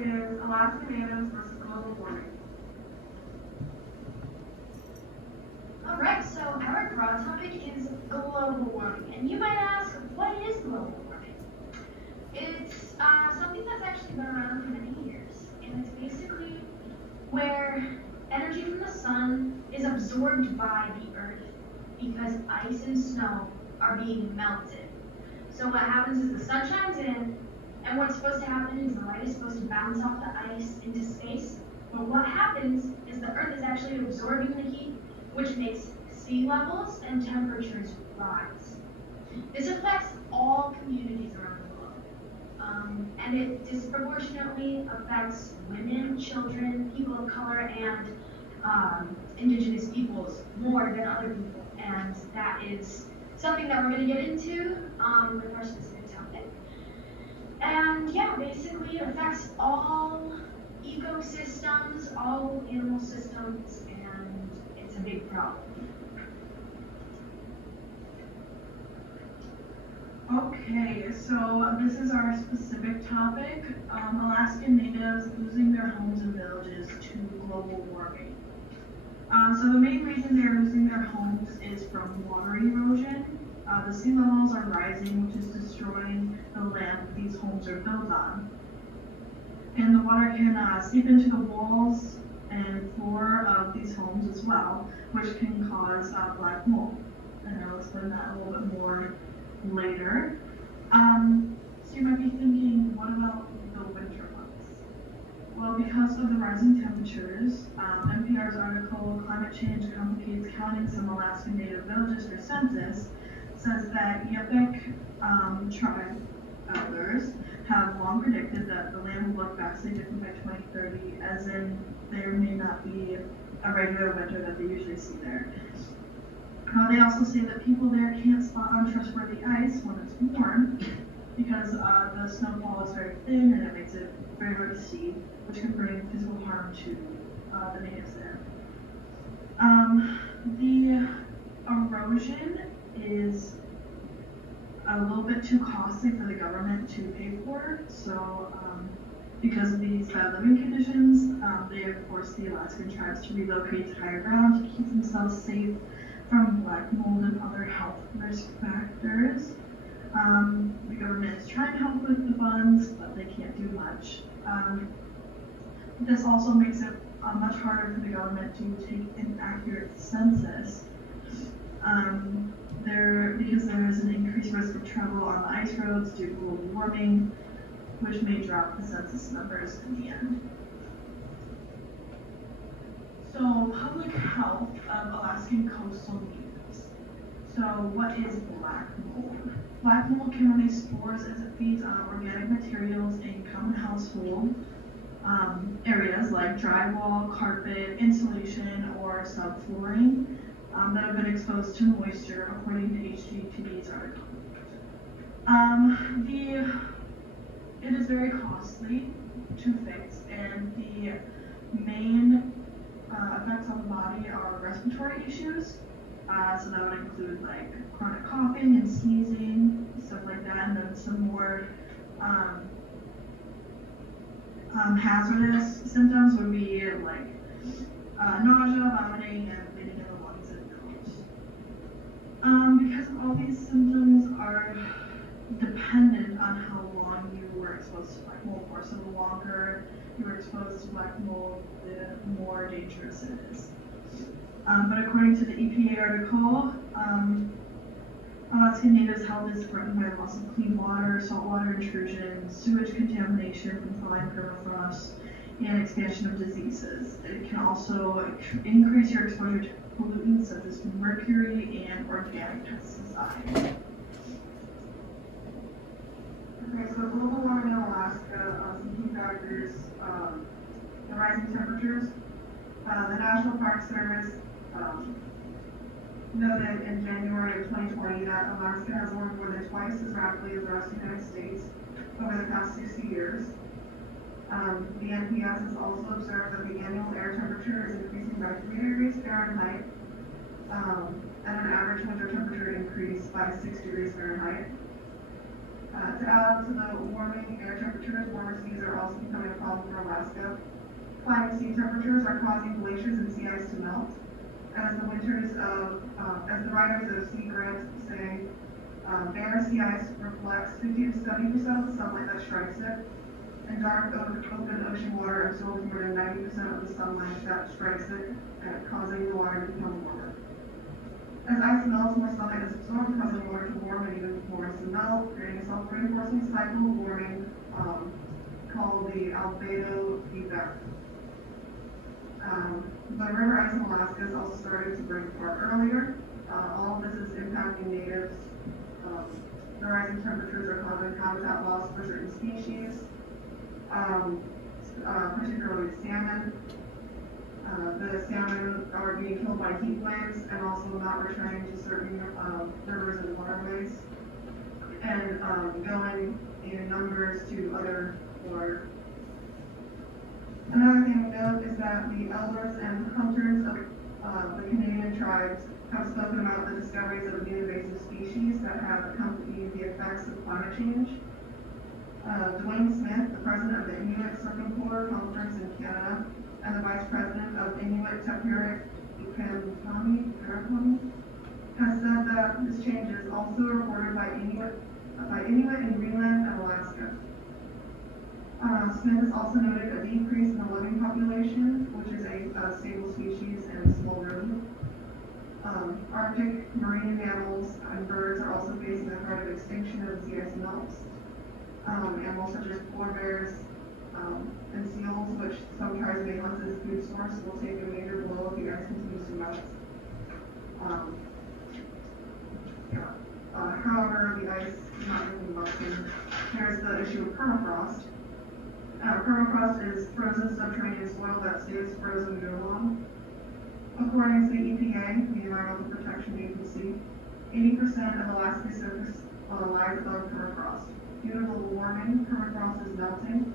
is Alaskan natives versus global warming. Alright, so our broad topic is global warming. And you might ask, what is global warming? It's something that's actually been around for many years. And it's basically where energy from the sun is absorbed by the earth because ice and snow are being melted. So what happens is the sun shines in, and what's supposed to happen is the light is supposed to bounce off the ice into space. But what happens is the earth is actually absorbing the heat, which makes sea levels and temperatures rise. This affects all communities around the globe. And it disproportionately affects women, children, people of color, and indigenous peoples more than other people. And that is something that we're going to get into with our specific topic. And yeah, basically it affects all ecosystems, all animal systems, and it's a big problem. Okay, so this is our specific topic, Alaskan natives losing their homes and villages to global warming. So the main reason they're losing their homes is from water erosion. The sea levels are rising, which is destroying the land these homes are built on. And the water can seep into the walls and floor of these homes as well, which can cause black mold. And I'll explain that a little bit more later. So you might be thinking, what about the winter months? Well, because of the rising temperatures, NPR's article, Climate Change Complicates Counting Some Alaskan Native Villages for Census, says that Yupik tribe elders have long predicted that the land will look vastly different by 2030, as in there may not be a regular winter that they usually see there. They also say that people there can't spot untrustworthy ice when it's warm because the snowfall is very thin and it makes it very hard to see, which can bring physical harm to the natives there. The erosion is a little bit too costly for the government to pay for, so because of these bad living conditions, they have forced the Alaskan tribes to relocate to higher ground to keep themselves safe from black mold and other health risk factors. The government is trying to help with the funds, but they can't do much. This also makes it much harder for the government to take an accurate census. Because there is an increased risk of travel on the ice roads due to global warming, which may drop the census numbers in the end. So, public health of Alaskan coastal natives. So, what is black mold? Black mold can release spores as it feeds on organic materials in common household areas like drywall, carpet, insulation, or subflooring that have been exposed to moisture, according to HGTV's article. It is very costly to fix, and the main effects on the body are respiratory issues. So that would include like chronic coughing and sneezing, stuff like that, and then some more hazardous symptoms would be like nausea, vomiting, and bleeding in the lungs and nose. Because all these symptoms are dependent on how long you were exposed to black mold for. So the longer you were exposed to black mold, the more dangerous it is. But according to the EPA article, Alaskan natives' health is threatened by loss of clean water, saltwater intrusion, sewage contamination from thawing permafrost, and expansion of diseases. It can also increase your exposure to pollutants such as mercury and organic pesticides. Okay, so global warming in Alaska, some key factors, the rising temperatures. The National Park Service noted in January of 2020 that Alaska has warmed more than twice as rapidly as the rest of the United States over the past 60 years. The NPS has also observed that the annual air temperature is increasing by 3 degrees Fahrenheit, and an average winter temperature increase by 6 degrees Fahrenheit. To add to the warming air temperatures, warmer seas are also becoming a problem for Alaska. Climbing sea temperatures are causing glaciers and sea ice to melt. As the writers of Sea Grant say, bare sea ice reflects 50 to 70% of the sunlight that strikes it, and dark open ocean water absorbs more than 90% of the sunlight that strikes it, causing the water to become warmer. As ice melts, more sunlight is absorbed, causing water to warm and even more ice to melt, creating a self-reinforcing cycle of warming called the albedo effect. The river ice in Alaska is also starting to break apart earlier. All of this is impacting natives. The rising temperatures are causing habitat loss for certain species, particularly salmon. The salmon are being killed by heat waves and also not returning to certain rivers and waterways, and going in numbers to other water. Another thing to note is that the elders and hunters of the Canadian tribes have spoken about the discoveries of new invasive species that have accompanied the effects of climate change. Dwayne Smith, the president of the Inuit Circum Polar Conference in Canada, and the vice president of Inuit Tapiric Ikanami, has said that this change is also reported by Inuit in Greenland and Alaska. Smith has also noted a decrease in the lemming population, which is a stable species and small rodent. Arctic marine mammals and birds are also facing the threat of extinction as the ice melts. Animals such as polar bears and seals, which some tribes may hunt as a food source, will take a major blow if the ice continues to melt. However, the ice is not really melting. There's the issue of permafrost. Permafrost is frozen subterranean soil that stays frozen year long. According to the EPA, the Environmental Protection Agency, 80% of Alaska's surface lies above permafrost. Due to global warming, permafrost is melting,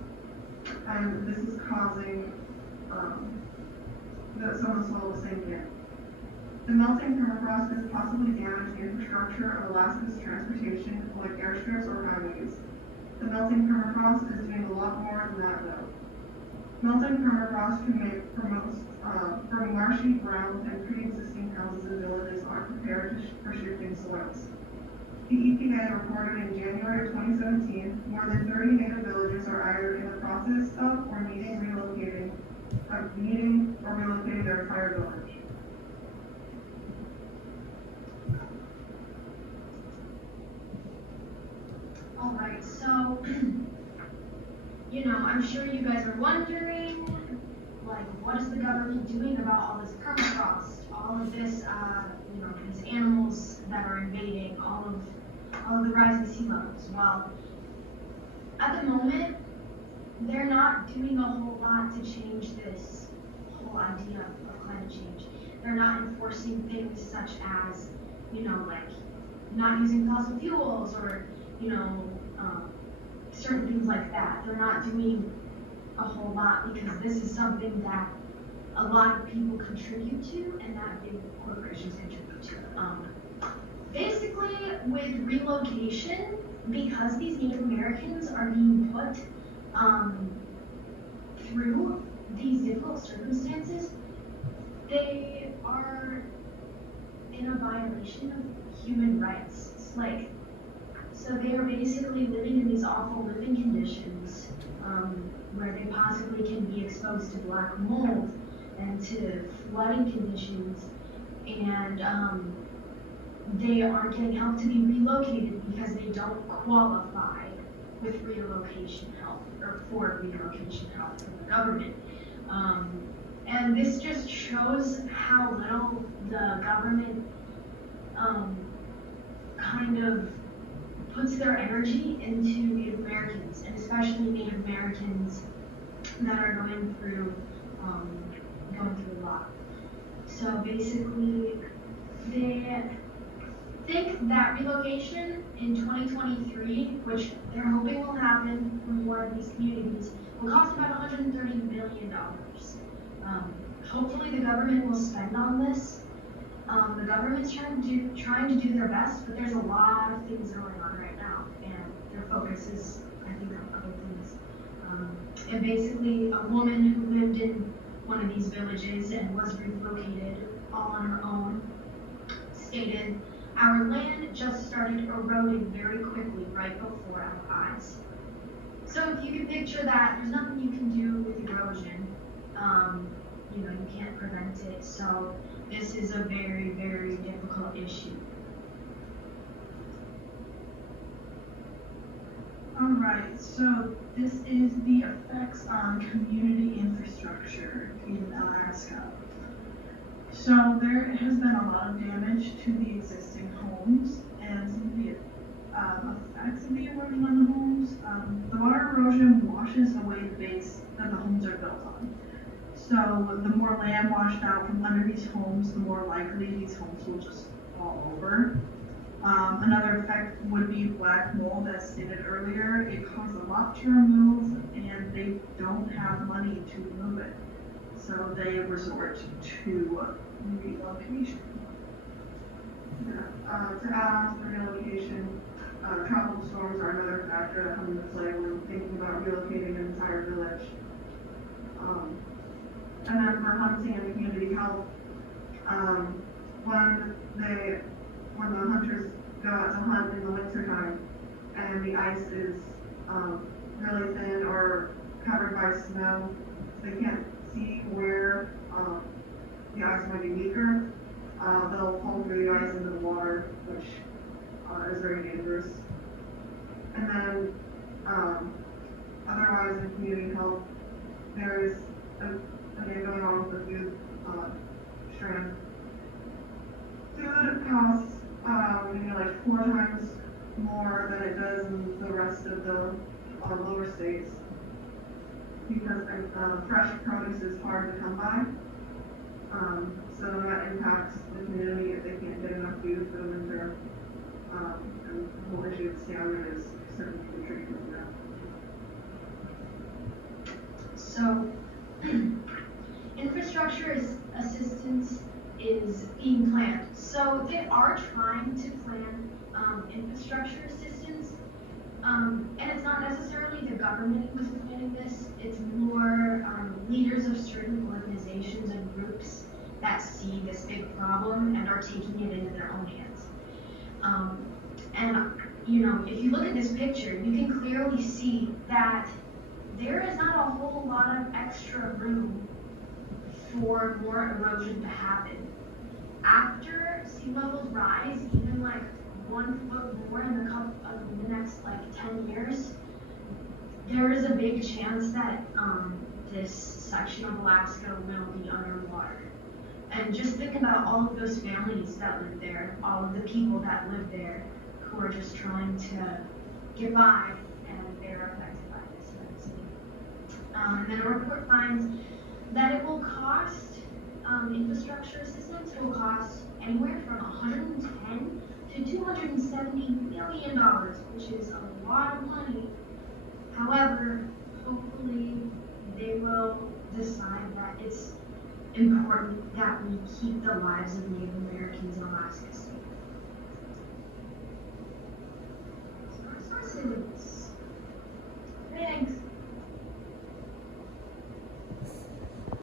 and this is causing some of the soil to sink in. The melting permafrost has possibly damaged the infrastructure of Alaska's transportation, like airstrips or highways. The melting permafrost is doing a lot more than that, though. Melting permafrost can make for marshy ground, and pre-existing houses and villages aren't prepared for shifting soils. The EPA reported in January of 2017, more than 30 native villages are either in the process of or needing or relocating their entire village. All right, so, I'm sure you guys are wondering, what is the government doing about all this permafrost, all of this, these animals that are invading, all of the rising sea levels? Well, at the moment, they're not doing a whole lot to change this whole idea of climate change. They're not enforcing things such as, not using fossil fuels or, certain things like that. They're not doing a whole lot because this is something that a lot of people contribute to and that big corporations contribute to. Basically, with relocation, because these Native Americans are being put through these difficult circumstances, they are in a violation of human rights. So they are basically living in these awful living conditions where they possibly can be exposed to black mold and to flooding conditions, and they aren't getting help to be relocated because they don't qualify with relocation help or for relocation help from the government. And this just shows how little the government kind of puts their energy into Native Americans, and especially Native Americans that are going through a lot. So basically, they think that relocation in 2023, which they're hoping will happen for more of these communities, will cost about $130 million. Hopefully the government will spend on this. The government's trying to do their best, but there's a lot of things going on right now, and they're focuses, I think, on other things. And basically, a woman who lived in one of these villages and was relocated all on her own stated, "Our land just started eroding very quickly right before our eyes." So if you can picture that, there's nothing you can do with erosion. You can't prevent it. So this is a very, very difficult issue. Alright, so this is the effects on community infrastructure in Alaska. So there has been a lot of damage to the existing homes, and some of the effects of the erosion on the homes. The water erosion washes away the base that the homes are built on. So the more land washed out from under these homes, the more likely these homes will just fall over. Another effect would be black mold, as stated earlier. It costs a lot to remove, and they don't have money to remove it. So they resort to relocation. Yeah. To add on to the relocation, tropical storms are another factor that come into play when thinking about relocating an entire village. And then for hunting and community health, when the hunters go out to hunt in the wintertime and the ice is really thin or covered by snow, so they can't see where the ice might be weaker, they'll pull through the ice into the water, which is very dangerous. And then otherwise in community health, there is again going on with the food strand. Food costs maybe like 4 times more than it does in the rest of the lower states, because fresh produce is hard to come by. So that impacts the community if they can't get enough food for the winter. And the whole issue of salmon is certainly contributing to that. So infrastructure assistance is being planned. So they are trying to plan infrastructure assistance, and it's not necessarily the government who's planning this. It's more leaders of certain organizations and groups that see this big problem and are taking it into their own hands. And if you look at this picture, you can clearly see that there is not a whole lot of extra room for more erosion to happen. After sea levels rise, even like 1 foot more in the next like 10 years, there is a big chance that this section of Alaska will be underwater. And just think about all of those families that live there, all of the people that live there who are just trying to get by, and they're affected by this immensely. And then a report finds that it will cost, infrastructure assistance will cost anywhere from $110 to $270 million, which is a lot of money. However, hopefully they will decide that it's important that we keep the lives of Native Americans in Alaska safe. So our sources.